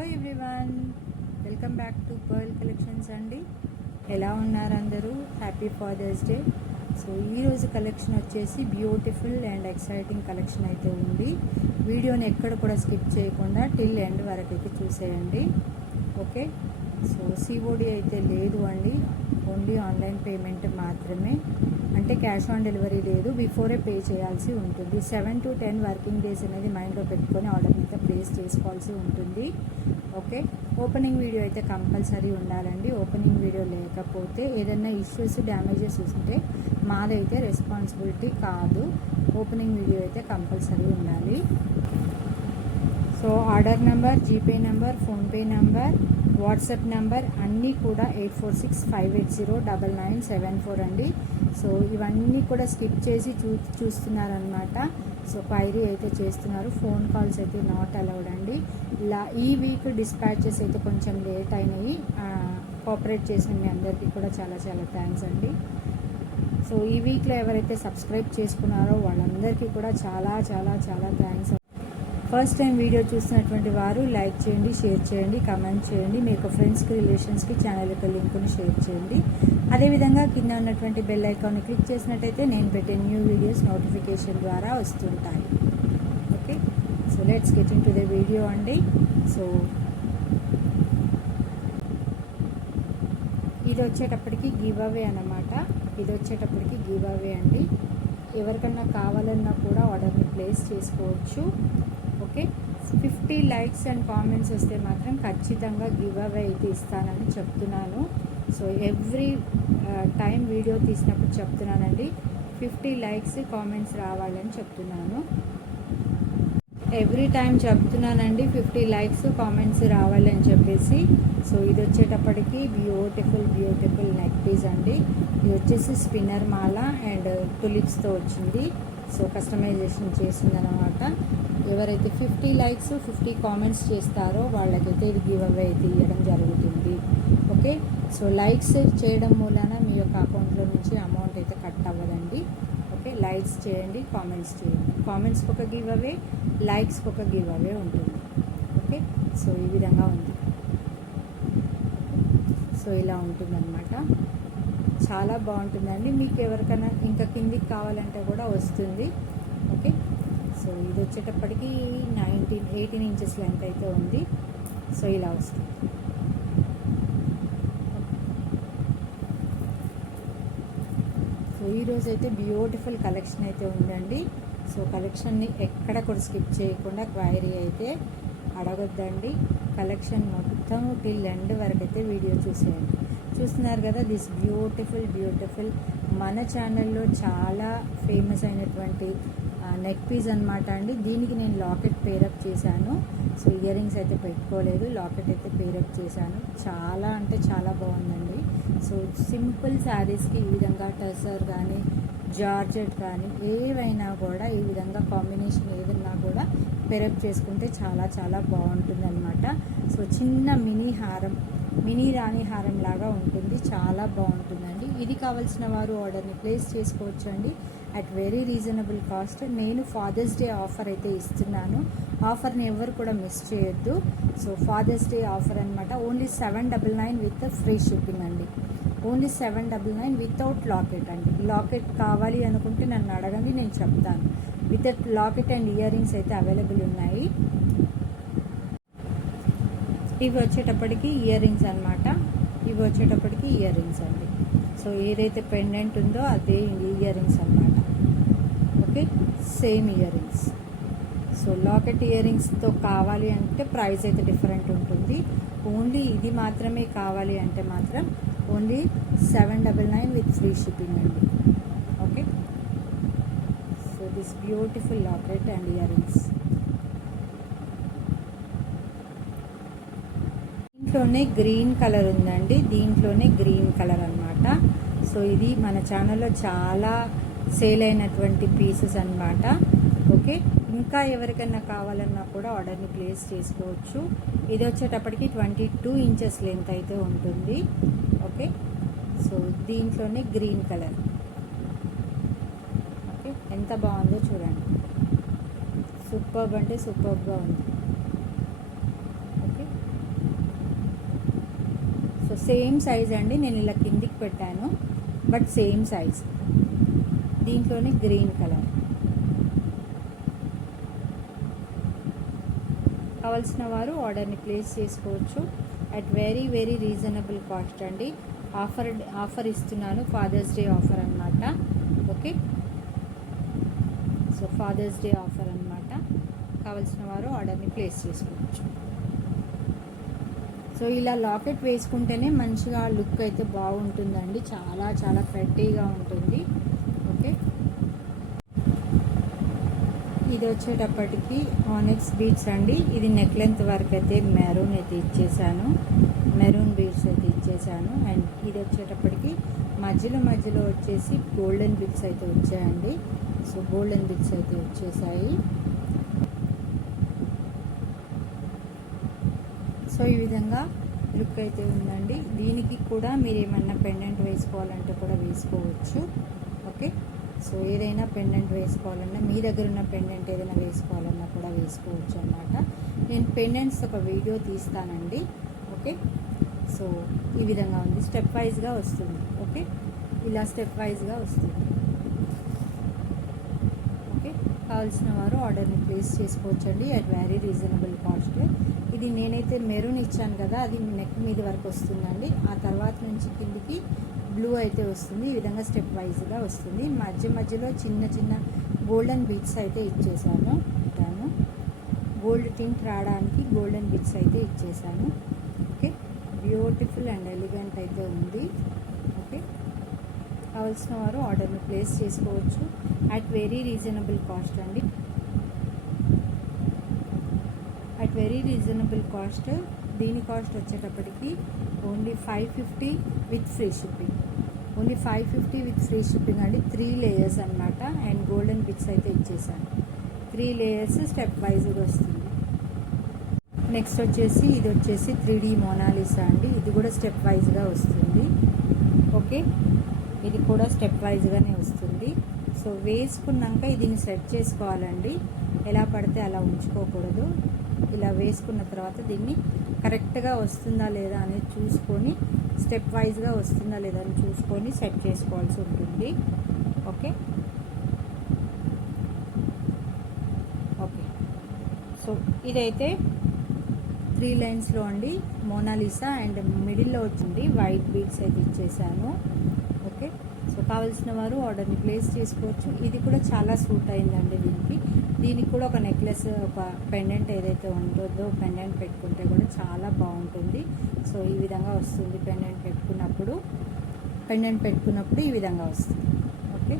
Hello everyone, welcome back to pearl collections అండి. ఎలా ఉన్నారు అందరూ? Happy father's day. సో ఈరోజు కలెక్షన్ వచ్చేసి బ్యూటిఫుల్ అండ్ ఎక్సైటింగ్ కలెక్షన్ అయితే ఉంది. వీడియోని ఎక్కడ కూడా స్కిప్ చేయకుండా టిల్ ఎండ్ వరకు అయితే చూసేయండి. ఓకే, సో సిఓడి అయితే లేదు అండి, ఓన్లీ ఆన్లైన్ పేమెంట్ మాత్రమే. అంటే క్యాష్ ఆన్ డెలివరీ లేదు, బిఫోరే పే చేయాల్సి ఉంటుంది. 7 to 10 వర్కింగ్ డేస్ అనేది మైండ్లో పెట్టుకొని ఆర్డర్ మీద ప్లేస్ చేసుకోవాల్సి ఉంటుంది. ఓకే, ఓపెనింగ్ వీడియో అయితే కంపల్సరీ ఉండాలండి. ఓపెనింగ్ వీడియో లేకపోతే ఏదైనా ఇష్యూస్ డ్యామేజెస్ ఉంటే మాదైతే రెస్పాన్సిబిలిటీ కాదు. ఓపెనింగ్ వీడియో అయితే కంపల్సరీ ఉండాలి. So order number, GPay number, PhonePe number, WhatsApp number అన్నీ కూడా 8465809974 అండి. సో ఇవన్నీ కూడా స్కిప్ చేసి చూస్తున్నారనమాట. సో క్వైరీ అయితే చేస్తున్నారు. ఫోన్ కాల్స్ అయితే నాట్ అలౌడ్ అండి. ఈ వీక్ డిస్పాచెస్ అయితే కొంచెం లేట్ అయినాయి. కోఆపరేట్ చేసిన మీ అందరికీ కూడా చాలా చాలా థ్యాంక్స్ అండి. సో ఈ వీక్లో ఎవరైతే సబ్స్క్రైబ్ చేసుకున్నారో వాళ్ళందరికీ కూడా చాలా చాలా చాలా థ్యాంక్స్. ఫస్ట్ టైం వీడియో చూస్తున్నటువంటి వారు లైక్ చేయండి, షేర్ చేయండి, కమెంట్ చేయండి. మీ యొక్క ఫ్రెండ్స్కి, రిలేషన్స్కి ఛానల్ యొక్క లింక్ని షేర్ చేయండి. అదేవిధంగా కింద ఉన్నటువంటి బెల్ ఐకాన్ని క్లిక్ చేసినట్టయితే నేను పెట్టే న్యూ వీడియోస్ నోటిఫికేషన్ ద్వారా వస్తుంటాయి. Okay, so let's get in to the video అండి. సో ఇది వచ్చేటప్పటికి గివ్ అవే అన్నమాట. ఇది వచ్చేటప్పటికి గివ్ అవే అండి. ఎవరికన్నా కావాలన్నా కూడా ఆర్డర్ని ప్లేస్ చేసుకోవచ్చు. ఓకే, 50 లైక్స్ అండ్ కామెంట్స్ వస్తే మాత్రం ఖచ్చితంగా గివ్ అవే అయితే ఇస్తానని చెప్తున్నాను. సో ఎవ్రీ టైం వీడియో తీసినప్పుడు చెప్తున్నానండి, 50 లైక్స్ కామెంట్స్ రావాలని చెప్తున్నాను. ఎవ్రీ టైం చెప్తున్నానండి, 50 లైక్స్ కామెంట్స్ రావాలని చెప్పేసి. సో ఇది వచ్చేటప్పటికి బ్యూటిఫుల్ నెక్ పీస్ అండి. ఇది వచ్చేసి స్పిన్నర్ మాల అండ్ టులిప్స్తో వచ్చింది. సో కస్టమైజేషన్ చేసిందనమాట. ఎవరైతే 50 లైక్స్ 50 కామెంట్స్ చేస్తారో వాళ్ళకైతే ఇది గివ్ అవే అయితే ఇవ్వడం జరుగుతుంది. ఓకే, సో లైక్స్ చేయడం మూలన మీ యొక్క అకౌంట్లో నుంచి అమౌంట్ అయితే కట్ అవ్వదండి. ఓకే, లైక్స్ చేయండి, కామెంట్స్ చేయండి. కామెంట్స్కి ఒక గివ్ అవే, లైక్స్కి ఒక గివ్ అవే ఉంటుంది. ఓకే, సో ఈ విధంగా ఉంది. సో ఇలా ఉంటుందన్నమాట. చాలా బాగుంటుందండి. మీకు ఎవరికైనా ఇంకా కిందికి కావాలంటే కూడా వస్తుంది. ఓకే, సో ఇది వచ్చేటప్పటికి 18 ఇంచెస్ లెంత్ అయితే ఉంది. సో ఇలా వస్తుంది. సో ఈరోజు అయితే బ్యూటిఫుల్ కలెక్షన్ అయితే ఉందండి. సో కలెక్షన్ని ఎక్కడ కూడా స్కిప్ చేయకుండా క్వైరీ అయితే అడగొద్దండి. కలెక్షన్ మొత్తం టిల్ ఎండ్ వరకు అయితే వీడియో చూసేయండి. చూస్తున్నారు కదా, దిస్ బ్యూటిఫుల్ మన ఛానల్లో చాలా ఫేమస్ అయినటువంటి నెక్ పీస్ అనమాట అండి. దీనికి నేను లాకెట్ పేరప్ చేశాను. సో ఇయర్ రింగ్స్ అయితే పెట్టుకోలేదు, లాకెట్ అయితే పేరప్ చేశాను. చాలా అంటే చాలా బాగుందండి. సో సింపుల్ శారీస్కి ఈ విధంగా టసర్ కానీ జార్జెట్ కానీ ఏవైనా కూడా ఈ విధంగా కాంబినేషన్ ఏదన్నా కూడా పేరప్ చేసుకుంటే చాలా చాలా బాగుంటుంది అనమాట. సో చిన్న మినీ రాణి హారం లాగా ఉంటుంది. చాలా బాగుంటుందండి. ఇది కావాల్సిన వారు ఆర్డర్ని ప్లేస్ చేసుకోవచ్చు అండి అట్ వెరీ రీజనబుల్ కాస్ట్. నేను ఫాదర్స్ డే ఆఫర్ అయితే ఇస్తున్నాను. ఆఫర్ని ఎవరు కూడా మిస్ చేయొద్దు. సో ఫాదర్స్ డే ఆఫర్ అనమాట. ఓన్లీ 799 విత్ ఫ్రీ షిప్పింగ్ అండి. ఓన్లీ 799 వితౌట్ లాకెట్ అండి. లాకెట్ కావాలి అనుకుంటే నన్ను అడగండి, నేను చెప్తాను. With locket and ear rings అయితే అవైలబుల్ ఉన్నాయి. ఇవి వచ్చేటప్పటికి ఇయర్ రింగ్స్ అనమాట. ఇవి వచ్చేటప్పటికి ఇయర్ రింగ్స్ అండి. సో ఏదైతే పెండెంట్ ఉందో అదే ఇయర్ రింగ్స్ అనమాట. Okay, same year rings. So locket ear రింగ్స్తో కావాలి అంటే ప్రైస్ అయితే డిఫరెంట్ ఉంటుంది. ఓన్లీ ఇది మాత్రమే కావాలి అంటే మాత్రం ఓన్లీ 799 విత్ ఫ్రీ షిప్పింగ్ అండి. Okay, so this beautiful locket and ear rings. దీంట్లోనే గ్రీన్ కలర్ ఉందండి. దీంట్లోనే గ్రీన్ కలర్ అనమాట. సో ఇది మన ఛానల్లో చాలా సేల్ అయినటువంటి పీసెస్ అనమాట. ఓకే, ఇంకా ఎవరికైనా కావాలన్నా కూడా ఆర్డర్ని ప్లేస్ చేసుకోవచ్చు. ఇది వచ్చేటప్పటికి 22 ఇంచెస్ లెంత్ అయితే ఉంటుంది. ఓకే, సో దీంట్లోనే గ్రీన్ కలర్. ఓకే, ఎంత బాగుందో చూడండి. సూపర్బ్ అంటే సూపర్బ్గా ఉంది. ఓకే, సేమ్ సైజ్ అండి, నేను ఇలా కిందికి పెట్టాను బట్ సేమ్ సైజ్. దీంట్లోనే గ్రీన్ కలర్. కావాల్సిన వారు ఆర్డర్ని ప్లేస్ చేసుకోవచ్చు at very very reasonable cost అండి. ఆఫర్ ఇస్తున్నాను, ఫాదర్స్ డే ఆఫర్ అన్నమాట. Okay, so father's day offer అన్నమాట. కావాల్సిన వారు ఆర్డర్ని ప్లేస్ చేసుకోవచ్చు. సో ఇలా లాకెట్ వేసుకుంటేనే మంచిగా లుక్ అయితే బాగుంటుందండి, చాలా చాలా ప్రెట్టీగా ఉంటుంది. ఓకే, ఇది వచ్చేటప్పటికి ఆనెక్స్ బీడ్స్ అండి. ఇది నెక్ లెంత్ వరకు అయితే మెరూన్ అయితే ఇచ్చేసాను, మెరూన్ బీడ్స్ అయితే ఇచ్చేసాను. అండ్ ఇది వచ్చేటప్పటికి మధ్యలో వచ్చేసి గోల్డెన్ బిట్స్ అయితే వచ్చాయండి. సో గోల్డెన్ బిట్స్ అయితే వచ్చేసాయి. సో ఈ విధంగా లుక్ అయితే ఉందండి. దీనికి కూడా మీరు ఏమన్నా పెండెంట్ వేసుకోవాలంటే కూడా వేసుకోవచ్చు. ఓకే, సో ఏదైనా పెండెంట్ వేసుకోవాలన్నా, మీ దగ్గర ఉన్న పెండెంట్ ఏదైనా వేసుకోవాలన్నా కూడా వేసుకోవచ్చు అన్నమాట. నేను పెండెంట్స్ ఒక వీడియో తీస్తానండి. ఓకే, సో ఈ విధంగా ఉంది, స్టెప్ వైజ్గా వస్తుంది. ఓకే, ఇలా స్టెప్ వైజ్గా వస్తుంది. ఓకే, కావాల్సిన వారు ఆర్డర్ని ప్లేస్ చేసుకోవచ్చండి అట్ వెరీ రీజనబుల్ కాస్ట్. ఇది నేనైతే మెరూన్ ఇచ్చాను కదా, అది నెక్ మీద వరకు వస్తుందండి. ఆ తర్వాత నుంచి కిందికి బ్లూ అయితే వస్తుంది. ఈ విధంగా స్టెప్ వైజ్గా వస్తుంది. మధ్యలో చిన్న చిన్న గోల్డెన్ బీడ్స్ అయితే ఇచ్చేసాను. గోల్డ్ టింట్ రావడానికి గోల్డెన్ బీడ్స్ అయితే ఇచ్చేసాను. ఓకే, బ్యూటిఫుల్ అండ్ ఎలిగెంట్ అయితే ఉంది. ఓకే, కావాల్సిన వారు ఆర్డర్ని ప్లేస్ చేసుకోవచ్చు అట్ వెరీ రీజనబుల్ కాస్ట్ అండి. At very reasonable cost. దీని కాస్ట్ వచ్చేటప్పటికి only 550 with free shipping. Only 550 with free shipping అండి. 3 లేయర్స్ అన్నమాట. అండ్ గోల్డెన్ బిట్స్ అయితే ఇచ్చేసాను. 3 లేయర్స్ స్టెప్ వైజ్గా వస్తుంది. నెక్స్ట్ వచ్చేసి ఇది వచ్చేసి 3D మోనాలిసా అండి. ఇది కూడా స్టెప్ వైజ్గా వస్తుంది. ఓకే, ఇది కూడా స్టెప్ వైజ్గానే వస్తుంది. సో వేసుకున్నాక దీన్ని సెట్ చేసుకోవాలండి, ఎలా పడితే అలా ఉంచుకోకూడదు. ఇలా వేసుకున్న తర్వాత దీన్ని కరెక్ట్గా వస్తుందా లేదా అనేది చూసుకొని, స్టెప్ వైజ్గా వస్తుందా లేదా అని చూసుకొని సెట్ చేసుకోవాల్సి ఉంటుంది. ఓకే, ఓకే, సో ఇదైతే 3 లైన్స్లో అండి మోనాలిసా. అండ్ మిడిల్లో వచ్చింది వైట్ బీడ్స్ అయితే ఇచ్చేసాను. ఓకే, సో కావాల్సిన వారు ఆర్డర్ని ప్లేస్ చేసుకోవచ్చు. ఇది కూడా చాలా సూట్ అయిందండి దీనికి కూడా ఒక నెక్లెస్, ఒక పెండెంట్ ఏదైతే ఉంటుందో పెండెంట్ పెట్టుకుంటే కూడా చాలా బాగుంటుంది. సో ఈ విధంగా వస్తుంది. పెండెంట్ పెట్టుకున్నప్పుడు ఈ విధంగా వస్తుంది. ఓకే,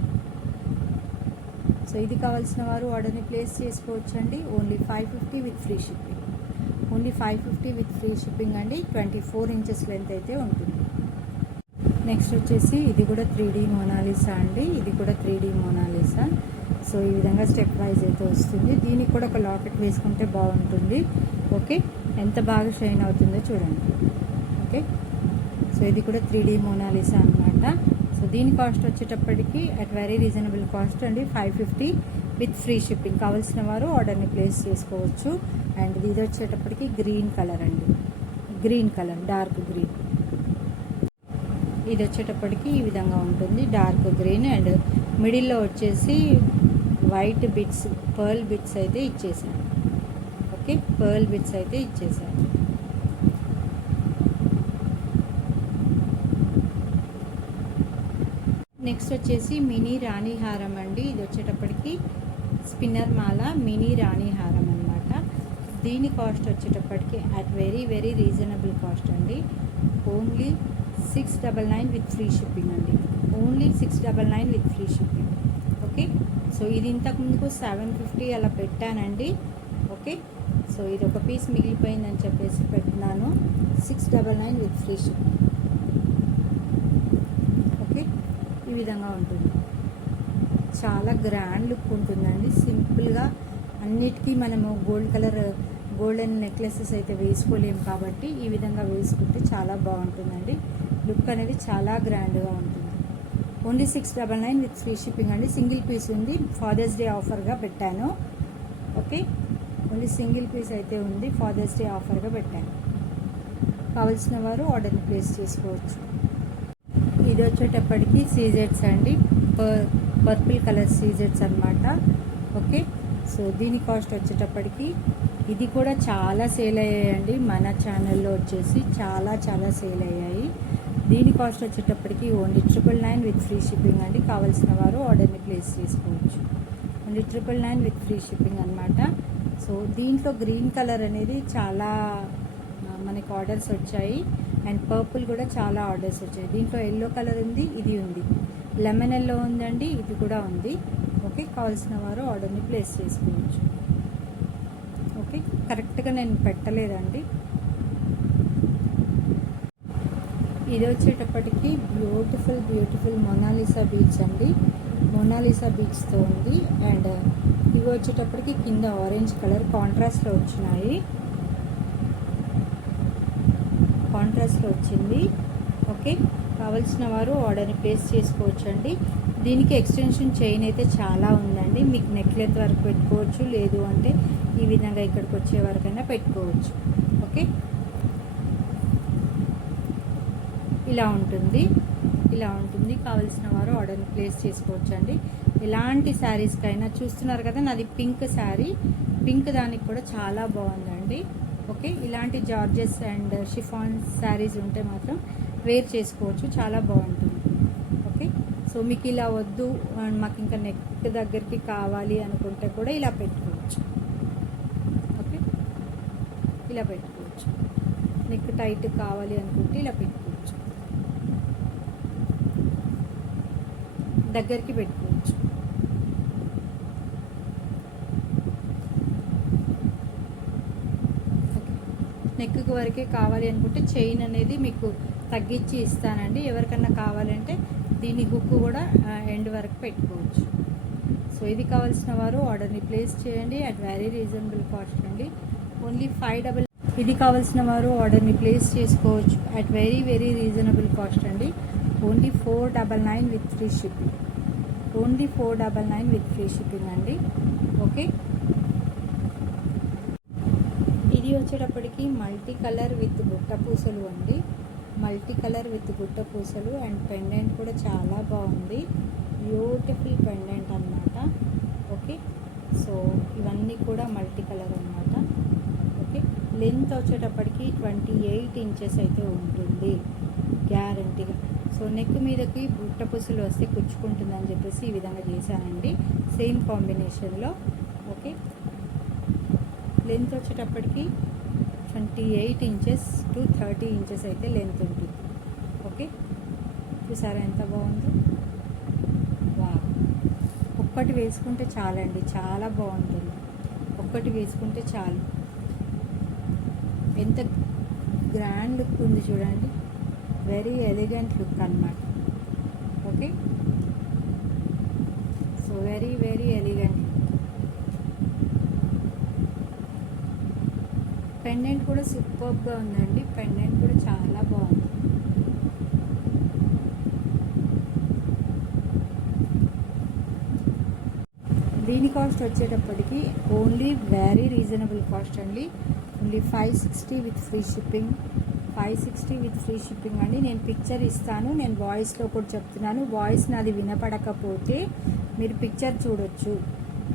సో ఇది కావాల్సిన వారు ఆర్డర్ని ప్లేస్ చేసుకోవచ్చు అండి. Only 550 with free shipping. Only 550 with free shipping అండి. 24 ఇంచెస్ లెంత్ అయితే ఉంటుంది. నెక్స్ట్ వచ్చేసి ఇది కూడా 3D మోనాలిసా అండి. ఇది కూడా 3D మోనాలిసా. సో ఈ విధంగా స్టెప్ వైజ్ అయితే వస్తుంది. దీనికి కూడా ఒక లాకెట్ వేసుకుంటే బాగుంటుంది. ఓకే, ఎంత బాగా షైన్ అవుతుందో చూడండి. ఓకే, సో ఇది కూడా 3D మోనాలిసా అన్నమాట. సో దీని కాస్ట్ వచ్చేటప్పటికి అట్ వెరీ రీజనబుల్ కాస్ట్ అండి. 550 విత్ ఫ్రీ షిప్పింగ్. కావాల్సిన వారు ఆర్డర్ని ప్లేస్ చేసుకోవచ్చు. అండ్ ఇది వచ్చేటప్పటికి గ్రీన్ కలర్ అండి, గ్రీన్ కలర్, డార్క్ గ్రీన్. ఇది వచ్చేటప్పటికి ఈ విధంగా ఉంటుంది, డార్క్ గ్రీన్. అండ్ మిడిల్లో వచ్చేసి వైట్ బిట్స్, పర్ల్ బిట్స్ అయితే ఇచ్చేసాను. ఓకే, పర్ల్ బిట్స్ అయితే ఇచ్చేసాను. నెక్స్ట్ వచ్చేసి మినీ రాణి హారం అండి. ఇది వచ్చేటప్పటికి స్పిన్నర్ మాల మినీ రాణి హారం అన్నమాట. దీని కాస్ట్ వచ్చేటప్పటికి at very very reasonable cost అండి. ఓన్లీ 699 విత్ ఫ్రీ షిప్పింగ్ అండి. Only 699 with free shipping. Okay, so ఇది ఇంతకుముందుకు 750 అలా పెట్టానండి. ఓకే, సో ఇది ఒక పీస్ మిగిలిపోయిందని చెప్పేసి పెట్టినాను. 699 విత్ ఫ్రీ షిప్పింగ్. ఓకే, ఈ విధంగా ఉంటుంది. చాలా గ్రాండ్ లుక్ ఉంటుందండి. సింపుల్గా అన్నిటికీ మనము గోల్డెన్ నెక్లెసెస్ అయితే వేసుకోలేము కాబట్టి ఈ విధంగా వేసుకుంటే చాలా బాగుంటుందండి. లుక్ అనేది చాలా గ్రాండ్గా ఉంటుంది. ఓన్లీ 699 విత్ ఫ్రీ షిప్పింగ్ అండి. సింగిల్ పీస్ ఉంది, ఫాదర్స్ డే ఆఫర్గా పెట్టాను. ఓకే, ఓన్లీ సింగిల్ పీస్ అయితే ఉంది, ఫాదర్స్ డే ఆఫర్గా పెట్టాను. కావాల్సిన వారు ఆర్డర్ని ప్లేస్ చేసుకోవచ్చు. ఇది వచ్చేటప్పటికి సీజెట్స్ అండి, పర్పుల్ కలర్ సీజెట్స్ అనమాట. ఓకే, సో దీని కాస్ట్ వచ్చేటప్పటికి ఇది కూడా చాలా సేల్ అయ్యాయండి మన ఛానల్లో వచ్చేసి చాలా సేల్ అయ్యాయి. దీని కాస్ట్ వచ్చేటప్పటికి ఓన్లీ 999 విత్ ఫ్రీ షిప్పింగ్ అండి. కావాల్సిన వారు ఆర్డర్ని ప్లేస్ చేసుకోవచ్చు. ఓన్లీ 999 విత్ ఫ్రీ షిప్పింగ్ అనమాట. సో దీంట్లో గ్రీన్ కలర్ అనేది చాలా మనకి ఆర్డర్స్ వచ్చాయి అండ్ పర్పుల్ కూడా చాలా ఆర్డర్స్ వచ్చాయి. దీంట్లో ఎల్లో కలర్ ఉంది, ఇది ఉంది, లెమన్ ఎల్లో ఉందండి, ఇది కూడా ఉంది. ఓకే, కావాల్సిన వారు ఆర్డర్ని ప్లేస్ చేసుకోవచ్చు. ఓకే, కరెక్ట్గా నేను పెట్టలేదండి. ఇది వచ్చేటప్పటికి బ్యూటిఫుల్ మొనాలిసా బీచ్ అండి. మొనాలిసా బీచ్తో ఉంది అండ్ ఇవి వచ్చేటప్పటికి కింద ఆరెంజ్ కలర్ కాంట్రాస్ట్లో వచ్చినాయి, కాంట్రాస్ట్లో వచ్చింది. ఓకే, కావాల్సిన వారు ఆర్డర్ని ప్లేస్ చేసుకోవచ్చు అండి. దీనికి ఎక్స్టెన్షన్ చైన్ అయితే చాలా ఉందండి. మీకు నెక్ లెంత్ వరకు పెట్టుకోవచ్చు, లేదు అంటే ఈ విధంగా ఇక్కడికి వచ్చే వరకైనా పెట్టుకోవచ్చు. ఓకే, ఇలా ఉంటుంది. కావాల్సిన వారు ఆర్డర్ని ప్లేస్ చేసుకోవచ్చు అండి. ఎలాంటి శారీస్కైనా చూస్తున్నారు కదా, నాది పింక్ శారీ, పింక్ దానికి కూడా చాలా బాగుందండి. ఓకే, ఇలాంటి జార్జెస్ అండ్ షిఫాన్ శారీస్ ఉంటే మాత్రం వేర్ చేసుకోవచ్చు, చాలా బాగుంటుంది. ఓకే, సో మీకు ఇలా వద్దు మాకు ఇంకా నెక్ దగ్గరికి కావాలి అనుకుంటే కూడా ఇలా పెట్టుకోవచ్చు. ఓకే, ఇలా పెట్టుకోవచ్చు. నెక్ టైట్ కావాలి అనుకుంటే ఇలా పెట్టుకోవచ్చు, దగ్గరికి పెట్టుకోవచ్చు. నెక్ వరకే కావాలి అనుకుంటే చైన్ అనేది మీకు తగ్గించి ఇస్తానండి. ఎవరికన్నా కావాలంటే దీని హుక్ కూడా ఎండ్ వరకు పెట్టుకోవచ్చు. సో ఇది కావాల్సిన వారు ఆర్డర్ని ప్లేస్ చేయండి అట్ వెరీ రీజనబుల్ కాస్ట్ అండి. ఓన్లీ 5 ఇది కావాల్సిన వారు ఆర్డర్ని ప్లేస్ చేసుకోవచ్చు అట్ వెరీ రీజనబుల్ కాస్ట్ అండి. Only 499 with free shipping. Only 499 with free shipping అండి. ఓకే, ఇది వచ్చేటప్పటికి మల్టీ కలర్ విత్ గుట్ట పూసలు అండి. మల్టీ కలర్ విత్ గుట్ట పూసలు అండ్ పెండెంట్ కూడా చాలా బాగుంది, బ్యూటిఫుల్ పెండెంట్ అనమాట. ఓకే, సో ఇవన్నీ కూడా మల్టీ కలర్ అనమాట. ఓకే, లెంత్ వచ్చేటప్పటికి 28 ఇంచెస్ అయితే ఉంటుంది గ్యారంటీగా. సో నెక్ మీదకి గుట్ట పూసలు వస్తే కుచ్చుకుంటుందని చెప్పేసి ఈ విధంగా చేశానండి, సేమ్ కాంబినేషన్లో. ఓకే, లెంత్ వచ్చేటప్పటికి 28 ఇంచెస్ టు 30 ఇంచెస్ అయితే లెంత్ ఉంటుంది. ఓకే, చూసారా ఎంత బాగుందో. వా, ఒక్కటి వేసుకుంటే చాలండి, చాలా బాగుంటుంది. ఒక్కటి వేసుకుంటే చాలు. ఎంత గ్రాండ్ లుక్ ఉంది చూడండి, వెరీ ఎలిగెంట్ లుక్ అన్నమాట. Okay, so very elegant. Pendant కూడా సూపర్గా ఉందండి, పెండెంట్ కూడా చాలా బాగుంది. దీని కాస్ట్ వచ్చేటప్పటికి ఓన్లీ వెరీ రీజనబుల్ కాస్ట్ అండి. Only 560 with free shipping. 560 with free shipping అండి. నేను పిక్చర్ ఇస్తాను, నేను వాయిస్లో కూడా చెప్తున్నాను. వాయిస్ నాది వినపడకపోతే మీరు పిక్చర్ చూడొచ్చు,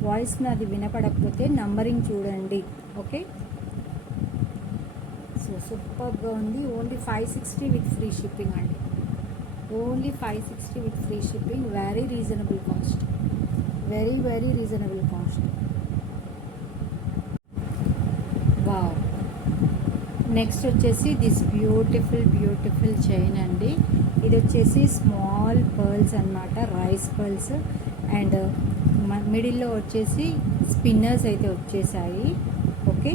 వాయిస్ నాది వినపడకపోతే నంబరింగ్ చూడండి. ఓకే, సో సూపర్గా ఉంది. ఓన్లీ 560 విత్ ఫ్రీ షిప్పింగ్ అండి. Only 560 with free shipping. Very reasonable cost, very reasonable cost. Wow, next వచ్చేసి దిస్ బ్యూటిఫుల్ చైన్ అండి. ఇది వచ్చేసి స్మాల్ పర్ల్స్ అన్నమాట, రైస్ పర్ల్స్ అండ్ మిడిల్లో వచ్చేసి స్పిన్నర్స్ అయితే వచ్చేసాయి. ఓకే,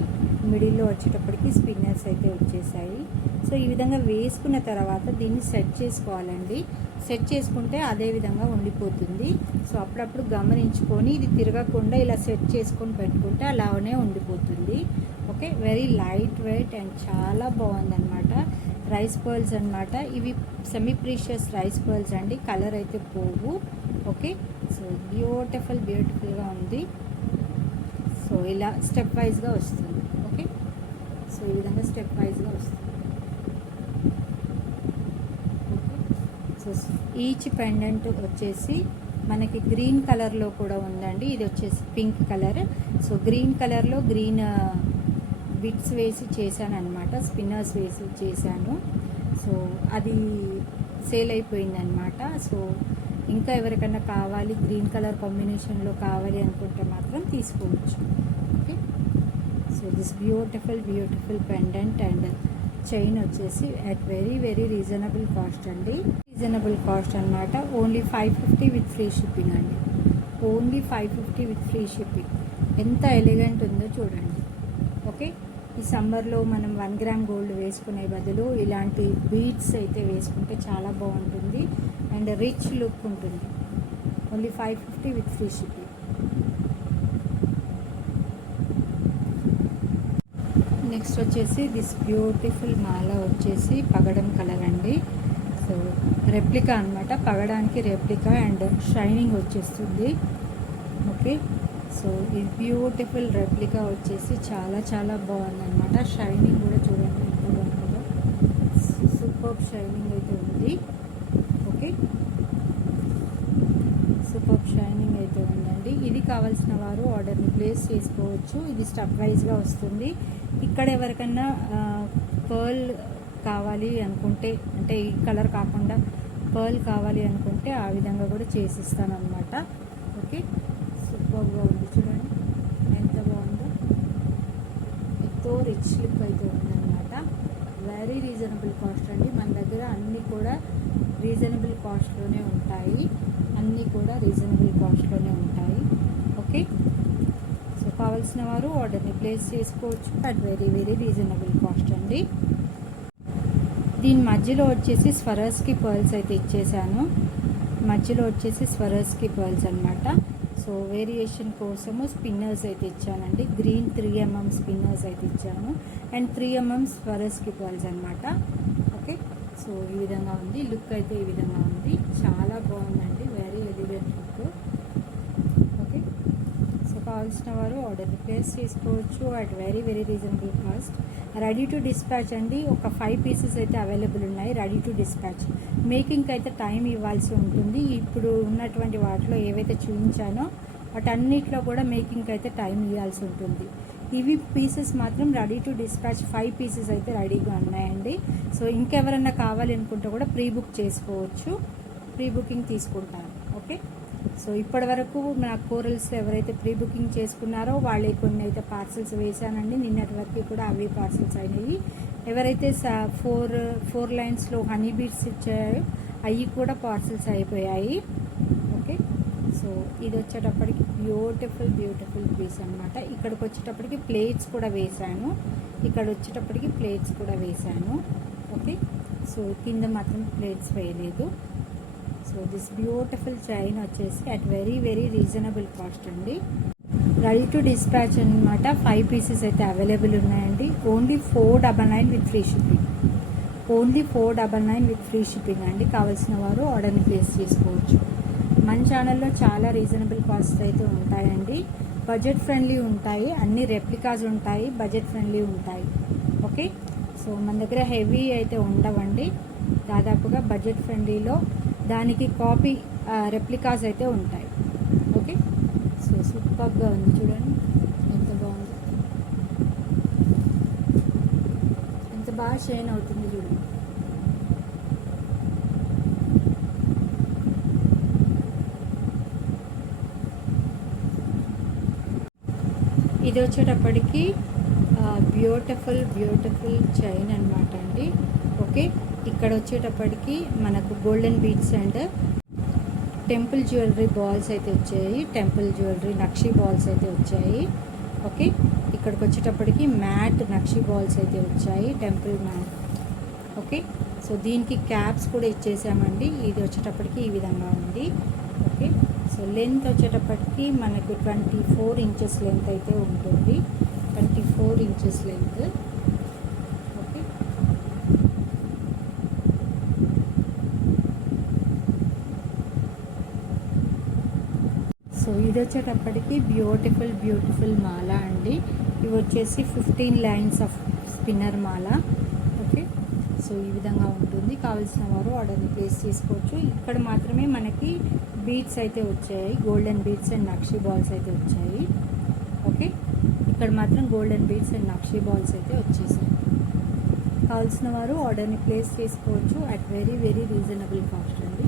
మిడిల్లో వచ్చేటప్పటికి స్పిన్నర్స్ అయితే వచ్చేసాయి. సో ఈ విధంగా వేసుకున్న తర్వాత దీన్ని సెట్ చేసుకోవాలండి. సెట్ చేసుకుంటే అదే విధంగా ఉండిపోతుంది. సో అప్పుడప్పుడు గమనించుకొని ఇది తిరగకుండా ఇలా సెట్ చేసుకొని పెట్టుకుంటే అలానే ఉండిపోతుంది. Okay, very light weight and చాలా బాగుందన్నమాట. రైస్ పర్ల్స్ అనమాట ఇవి, సెమీ ప్రీషియస్ రైస్ పర్ల్స్ అండి. కలర్ అయితే పోవు. ఓకే, సో బ్యూటిఫుల్గా ఉంది. సో ఇలా స్టెప్ వైజ్గా వస్తుంది. ఓకే, సో ఈ విధంగా స్టెప్ వైజ్గా వస్తుంది. ఈచ్ పెండెంట్ వచ్చేసి మనకి గ్రీన్ కలర్లో కూడా ఉందండి. ఇది వచ్చేసి పింక్ కలర్. సో గ్రీన్ కలర్లో గ్రీన్ బిట్స్ వేసి చేశాను అనమాట, స్పిన్నర్స్ వేసి చేశాను. సో అది సేల్ అయిపోయిందనమాట. సో ఇంకా ఎవరికైనా కావాలి, గ్రీన్ కలర్ కాంబినేషన్లో కావాలి అనుకుంటే మాత్రం తీసుకోవచ్చు. Okay, so this beautiful pendant and chain వచ్చేసి అట్ వెరీ రీజనబుల్ కాస్ట్ అండి. రీజనబుల్ కాస్ట్ అనమాట. ఓన్లీ 550 విత్ ఫ్రీ షిప్పింగ్ అండి. Only 550 with free shipping. ఎంత ఎలిగెంట్ ఉందో చూడండి. ఓకే, ఈ సమ్మర్లో మనం 1 గ్రామ్ గోల్డ్ వేసుకునే బదులు ఇలాంటి బీడ్స్ అయితే వేసుకుంటే చాలా బాగుంటుంది అండ్ రిచ్ లుక్ ఉంటుంది. Only 550 with free shipping. Next వచ్చేసి దిస్ బ్యూటిఫుల్ మాల వచ్చేసి పగడం కలర్ అండి. సో రెప్లికా అనమాట, పగడానికి రెప్లికా అండ్ షైనింగ్ వచ్చేస్తుంది. ఓకే, సో ఈ బ్యూటిఫుల్ రెప్లికా వచ్చేసి చాలా బాగుందన్నమాట. షైనింగ్ కూడా చూడండి ఎంత బాగుందో, సూపర్ షైనింగ్ అయితే ఉంది. ఓకే, సూపర్ షైనింగ్ అయితే ఉందండి. ఇది కావాల్సిన వారు ఆర్డర్ని ప్లేస్ చేసుకోవచ్చు. ఇది స్టెప్ వైజ్గా వస్తుంది. ఇక్కడ ఎవరికన్నా పర్ల్ కావాలి అనుకుంటే, అంటే ఈ కలర్ కాకుండా పర్ల్ కావాలి అనుకుంటే ఆ విధంగా కూడా చేసిస్తాను అనమాట. ఓకే, సూపర్గా ఉంది చూడండి ఎంత బాగుందో. ఎంతో రిచ్ లుక్ అయితే ఉందన్నమాట. వెరీ రీజనబుల్ కాస్ట్ అండి. మన దగ్గర అన్నీ కూడా రీజనబుల్ కాస్ట్లోనే ఉంటాయి. ఓకే, సో కావాల్సిన వారు ఆర్డర్ని ప్లేస్ చేసుకోవచ్చు అట్ వెరీ రీజనబుల్ కాస్ట్ అండి. దీని మధ్యలో వచ్చేసి స్వరస్కి పర్ల్స్ అయితే ఇచ్చేసాను. మధ్యలో వచ్చేసి స్వరస్కి పర్ల్స్ అనమాట. సో వేరియేషన్ కోసము స్పిన్నర్స్ అయితే ఇచ్చానండి. గ్రీన్ 3mm స్పిన్నర్స్ అయితే ఇచ్చాను అండ్ 3mm స్వరస్కి పర్ల్స్ అనమాట. ఓకే, సో ఈ విధంగా ఉంది లుక్ అయితే. ఈ విధంగా ఉంది, చాలా బాగుందండి. Very elegant look. Okay, so కావాల్సిన వారు ఆర్డర్ని ప్లేస్ చేసుకోవచ్చు at very reasonable cost. Ready to dispatch అండి. ఒక 5 పీసెస్ అయితే అవైలబుల్ ఉన్నాయి రెడీ టు డిస్పాచ్. మేకింగ్కి అయితే టైం ఇవ్వాల్సి ఉంటుంది. ఇప్పుడు ఉన్నటువంటి వాటిలో ఏవైతే చూపించానో వాటన్నిటిలో కూడా మేకింగ్కి అయితే టైం ఇవ్వాల్సి ఉంటుంది. ఇవి పీసెస్ మాత్రం రెడీ టు డిస్పాచ్ 5 పీసెస్ అయితే రెడీగా ఉన్నాయండి. సో ఇంకెవరన్నా కావాలి అనుకుంటే కూడా ప్రీ బుక్ చేసుకోవచ్చు. ప్రీ బుకింగ్ తీసుకుంటాను. ఓకే, సో ఇప్పటి వరకు నా కోరల్స్ ఎవరైతే ప్రీ బుకింగ్ చేసుకున్నారో వాళ్ళే కొన్ని అయితే పార్సల్స్ వేశానండి. నిన్నటి వరకు కూడా అవి పార్సల్స్ అయినాయి. ఎవరైతే 4 లైన్స్లో హనీ బీడ్స్ ఇచ్చాయో అవి కూడా పార్సల్స్ అయిపోయాయి. ఓకే, సో ఇది వచ్చేటప్పటికి బ్యూటిఫుల్ పీస్ అనమాట. ఇక్కడికి వచ్చేటప్పటికి ప్లేట్స్ కూడా వేశాను. ఓకే, సో కింద మాత్రం ప్లేట్స్ వేయలేదు. సో దిస్ బ్యూటిఫుల్ చైన్ వచ్చేసి అట్ వెరీ రీజనబుల్ కాస్ట్ అండి. రెడీ టు డిస్పాచ్ అనమాట. 5 పీసెస్ అయితే అవైలబుల్ ఉన్నాయండి. Only 499 with free shipping. Only 499 with free shipping అండి. కావాల్సిన వారు ఆర్డర్ని ప్లేస్ చేసుకోవచ్చు. మన ఛానల్లో చాలా రీజనబుల్ కాస్ట్ అయితే ఉంటాయండి. బడ్జెట్ ఫ్రెండ్లీ ఉంటాయి, అన్ని రెప్లికాస్ ఉంటాయి, బడ్జెట్ ఫ్రెండ్లీ ఉంటాయి. ఓకే, సో మన దగ్గర హెవీ అయితే ఉండవండి. దాదాపుగా బడ్జెట్ ఫ్రెండ్లీలో దానికి కాపీ రెప్లికాస్ అయితే ఉంటాయి. ఓకే, సో సూపర్గా ఉంది చూడండి ఎంత బాగుంది, ఎంత బాగా షైన్ అవుతుంది చూడండి. ఇది వచ్చేటప్పటికి బ్యూటిఫుల్ చైన్ అనమాట అండి. ఓకే, ఇక్కడ వచ్చేటప్పటికి మనకు golden beads and temple jewellery balls అయితే వచ్చాయి. టెంపుల్ జ్యువెలరీ నక్షి బాల్స్ అయితే వచ్చాయి. ఓకే, ఇక్కడికి వచ్చేటప్పటికి మ్యాట్ నక్షి బాల్స్ అయితే వచ్చాయి, టెంపుల్ మ్యాట్. ఓకే, సో దీనికి క్యాప్స్ కూడా ఇచ్చేసామండి. ఇది వచ్చేటప్పటికి ఈ విధంగా ఉంది. ఓకే, సో లెంత్ వచ్చేటప్పటికి మనకు 24 ఇంచెస్ లెంత్ అయితే ఉంటుంది. 24 ఇంచెస్ లెంత్. ఓకే, సో ఇది వచ్చేటప్పటికి బ్యూటిఫుల్ మాల అండి. ఇవి వచ్చేసి 15 లైన్స్ ఆఫ్ స్పిన్నర్ మాల. ఓకే, సో సో ఈ విధంగా ఉంటుంది. కావాల్సిన వారు ఆర్డర్ని ప్లేస్ చేసుకోవచ్చు. ఇక్కడ మాత్రమే మనకి బీడ్స్ అయితే వచ్చాయి, golden beads and nakshi balls అయితే వచ్చాయి. ఓకే, ఇక్కడ మాత్రం golden beads and nakshi balls అయితే వచ్చేసాయి. కావాల్సిన వారు ఆర్డర్ని ప్లేస్ చేసుకోవచ్చు at very very reasonable cost అండి.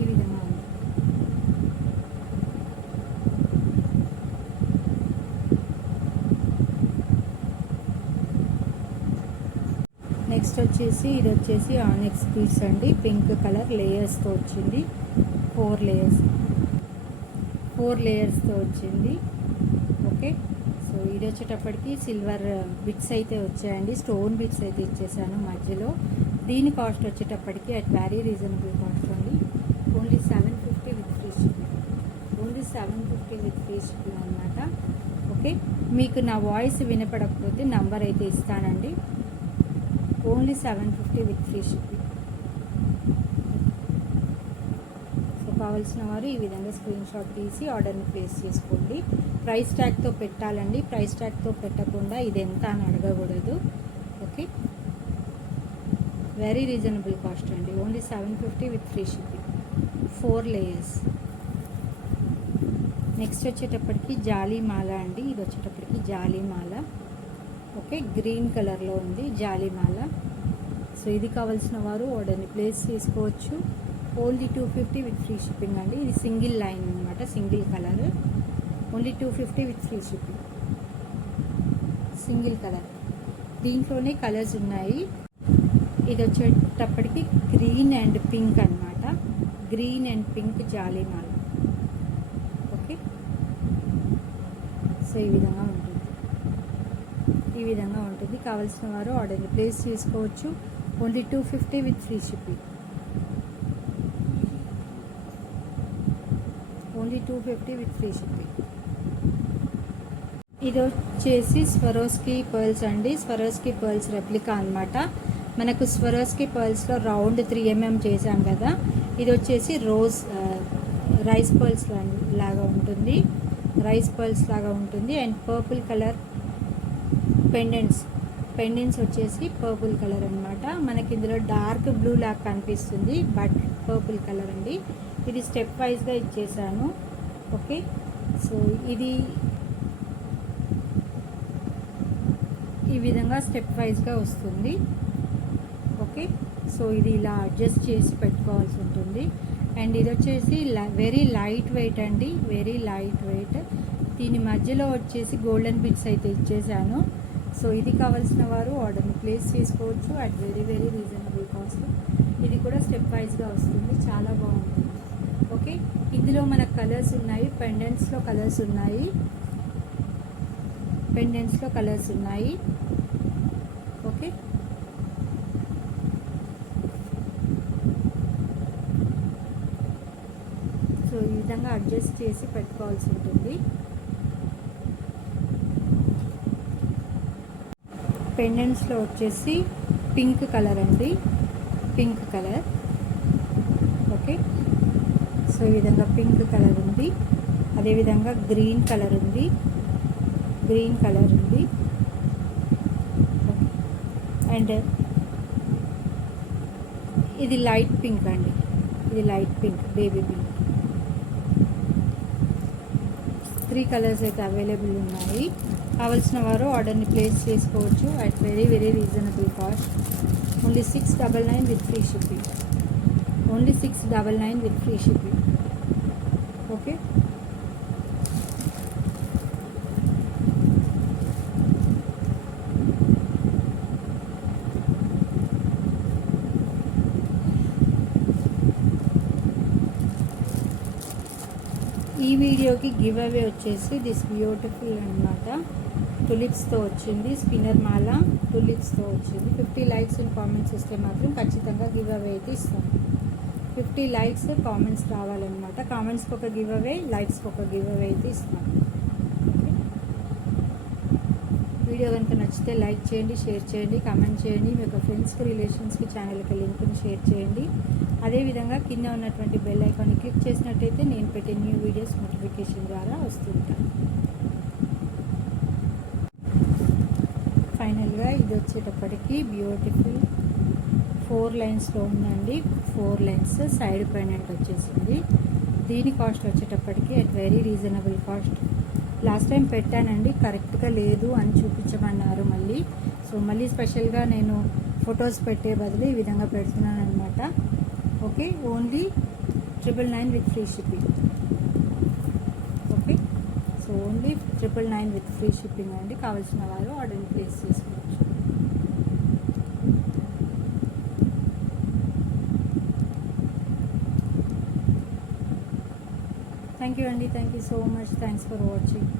ఈ విధంగా ఉంది. నెక్స్ట్ వచ్చేసి ఇది వచ్చేసి ఆనెక్స్ పీస్ అండి. పింక్ కలర్ లేయర్స్తో వచ్చింది. 4 లేయర్స్తో వచ్చింది. ఓకే, సో ఇది వచ్చేటప్పటికి సిల్వర్ బిట్స్ అయితే వచ్చాయండి. స్టోన్ బిట్స్ అయితే ఇచ్చేసాను మధ్యలో. దీని కాస్ట్ వచ్చేటప్పటికి అట్ వెరీ రీజనబుల్ కాస్ట్ అండి. Only 750 with free shipping. Only 750 with free shipping అనమాట. ఓకే, మీకు నా వాయిస్ వినపడకపోతే నంబర్ అయితే ఇస్తానండి. Only 750 with free shipping. So కావాల్సిన వారు ఈ విధంగా స్క్రీన్ షాట్ తీసి ఆర్డర్ని ప్లేస్ చేసుకోండి. ప్రైస్ ట్యాగ్తో పెట్టాలండి. ప్రైస్ ట్యాగ్తో పెట్టకుండా ఇది ఎంత అని అడగకూడదు. ఓకే, వెరీ రీజనబుల్ కాస్ట్ అండి. Only 750 with free shipping. 4 layers. Next వచ్చేటప్పటికి జాలీమాల అండి. ఇది వచ్చేటప్పటికి జాలీమాల. ఓకే, గ్రీన్ కలర్లో ఉంది జాలీమాల. సో ఇది కావాల్సిన వారు ఆర్డర్ని ప్లేస్ చేసుకోవచ్చు. ఓన్లీ 250 విత్ ఫ్రీ షిప్పింగ్ అండి. ఇది సింగిల్ లైన్ అనమాట, single colour. Only 250 with free shipping. Single colour. దీంట్లోనే కలర్స్ ఉన్నాయి. ఇది వచ్చేటప్పటికి గ్రీన్ అండ్ పింక్ అనమాట. గ్రీన్ అండ్ పింక్ జాలీమాల. ఓకే, సో ఈ విధంగా ఉంటుంది. ఈ విధంగా ఉంటుంది. కావాల్సిన వారు ఆర్డర్ని ప్లేస్ చేసుకోవచ్చు. Only 250 with free shipping. Only 250 with free shipping. ఇది వచ్చేసి స్వరోస్కి పర్ల్స్ అండి. స్వరోస్కి పర్ల్స్ రెప్లికా అనమాట. మనకు స్వరోస్కి పర్ల్స్లో రౌండ్ 3mm చేసాం కదా. ఇది వచ్చేసి రైస్ పర్ల్స్ లాగా ఉంటుంది. రైస్ పర్ల్స్ లాగా ఉంటుంది. అండ్ పర్పుల్ కలర్ పెండెంట్స్ వచ్చేసి పర్పుల్ కలర్ అనమాట. మనకి ఇందులో డార్క్ బ్లూ లాగా కనిపిస్తుంది, బట్ పర్పుల్ కలర్ అండి. ఇది స్టెప్ వైజ్గా ఇచ్చేసాను. ఓకే, సో ఇది ఈ విధంగా స్టెప్ వైజ్గా వస్తుంది. ఓకే, సో ఇది ఇలా అడ్జస్ట్ చేసి పెట్టుకోవాల్సి ఉంటుంది. అండ్ ఇది వచ్చేసి వెరీ లైట్ వెయిట్ అండి. Very light weight. దీని మధ్యలో వచ్చేసి గోల్డెన్ బిట్స్ అయితే ఇచ్చేసాను. సో ఇది కావాల్సిన వారు ఆర్డర్ని ప్లేస్ చేసుకోవచ్చు at very very reasonable cost. ఇది కూడా స్టెప్ వైజ్గా వస్తుంది, చాలా బాగుంటుంది. ఓకే, ఇందులో మనకు కలర్స్ ఉన్నాయి. పెండెంట్స్లో కలర్స్ ఉన్నాయి. ఓకే, సో ఈ విధంగా అడ్జస్ట్ చేసి పెట్టుకోవాల్సి ఉంటుంది. పెండెంట్స్లో వచ్చేసి పింక్ కలర్ అండి. Pink colour. ఓకే, సో ఈ విధంగా పింక్ కలర్ ఉంది. అదేవిధంగా గ్రీన్ కలర్ ఉంది. అండ్ ఇది లైట్ పింక్ అండి. ఇది light pink, baby pink. 3 colours అయితే అవైలబుల్ ఉన్నాయి. కావాల్సిన వారు ఆర్డర్ని ప్లేస్ చేసుకోవచ్చు at very very reasonable cost. Only 699 with free shipping. Only 699 with free shipping. Okay, ఈ వీడియోకి గివ్ అవే వచ్చేసి దిస్ బ్యూటిఫుల్ అనమాట. టులిప్స్తో వచ్చింది. స్పిన్నర్ మాల టులిప్స్తో వచ్చింది. 50 లైక్స్ అండ్ కామెంట్స్ వస్తే మాత్రం ఖచ్చితంగా గివ్ అవే అయితే ఇస్తాను. 50 లైక్స్ కామెంట్స్ రావాలన్నమాట. కామెంట్స్కి ఒక గివ్ అవే, లైక్స్కి ఒక గివ్ అవే అయితే ఇస్తాను. ఓకే, వీడియో కనుక నచ్చితే లైక్ చేయండి, షేర్ చేయండి, కామెంట్ చేయండి. మీ యొక్క ఫ్రెండ్స్కి, రిలేషన్స్కి ఛానల్కి లింక్ని షేర్ చేయండి. అదేవిధంగా కింద ఉన్నటువంటి బెల్ ఐకాన్ని క్లిక్ చేసినట్టయితే నేను పెట్టే న్యూ వీడియోస్ నోటిఫికేషన్ ద్వారా వస్తుంటాను. వచ్చేటప్పటికి బ్యూటిఫుల్ 4 లైన్స్లో ఉందండి. 4 లైన్స్ సైడ్ పెండెంట్ వచ్చేసింది. దీని కాస్ట్ వచ్చేటప్పటికి at very reasonable cost. Last time పెట్టానండి, కరెక్ట్గా లేదు అని చూపించమన్నారు మళ్ళీ. సో మళ్ళీ స్పెషల్గా నేను ఫొటోస్ పెట్టే బదులు ఈ విధంగా పెడుతున్నాను అనమాట. Okay, only 999 with free shipping. Okay, so only 999 with free shipping అండి. కావాల్సిన వారు ఆర్డర్ని ప్లేస్ చేసుకోవచ్చు. థ్యాంక్ యూ అండి, thank you so much, thanks for watching.